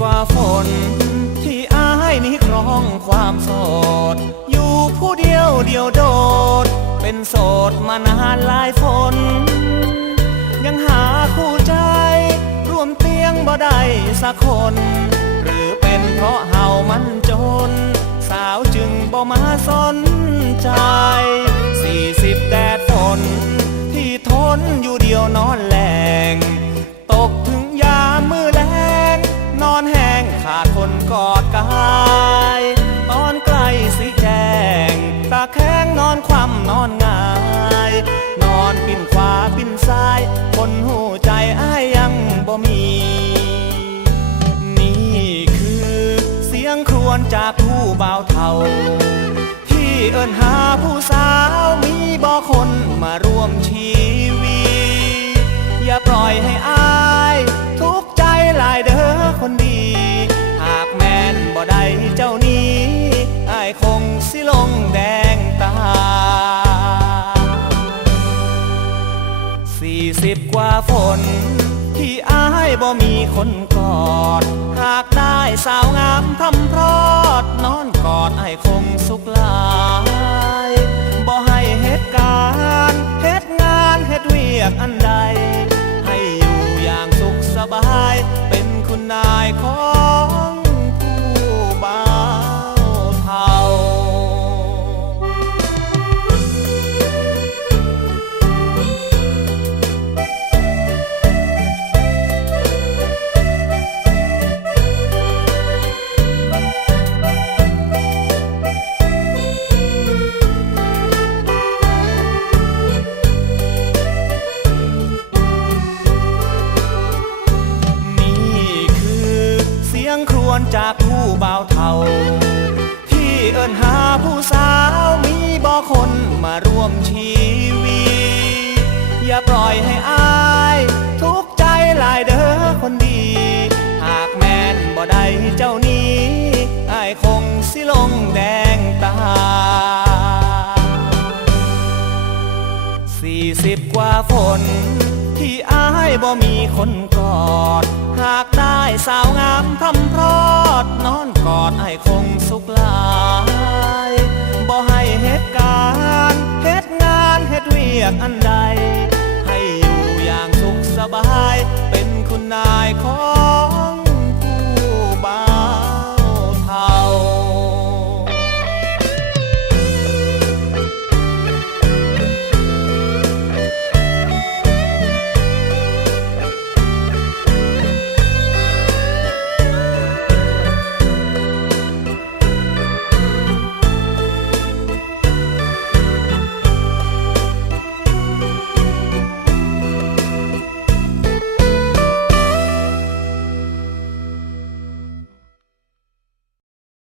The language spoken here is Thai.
กว่าฝน ที่อายนี้ครองความโสด อยู่ผู้เดียวเดียวโดด เป็นโสดมานานหลายฝน ยังหาคู่ใจร่วมเตียงบ่ได้สักคน รจากผู้บ่าวเทาที่เอิ้นหาผู้สาวมีบ่คนมาร่วมชีวิตอย่าปล่อยให้อายทุกใจหลายเด้อคนดี หากแม่นบ่ได้เจ้านี้อายคงสิลงแดงตาสี่สิบกว่าฝนที่อายบ่มีคนกอด หากได้สาวงามทำพรอดนอนกอ ดไอ้คงสุขหลายบ่ให้เหตุการณ์เหตุงานเหตุเวียกอันใด สียงครวญจากผู้บ่าวเทาที่เอิ้นหาผู้สาวมีบ่คนมาร่วมชีวิต อย่าปล่อยให้อายทุกใจหลายเด้อคนดี หากแม่นบ่ได้เจ้านี้อายคงสิลงแดงตาสี่สิบกว่าฝน ที่อายบ่มีคนกอด หากได้สาวงามทำพรอด นอนกอดไอ้คงสุขลายบ่ให้เหตุการณ์เหตุงานเหตุเวียกอันใด ให้อยู่อย่างสุขสบาย เป็นคุณนายของ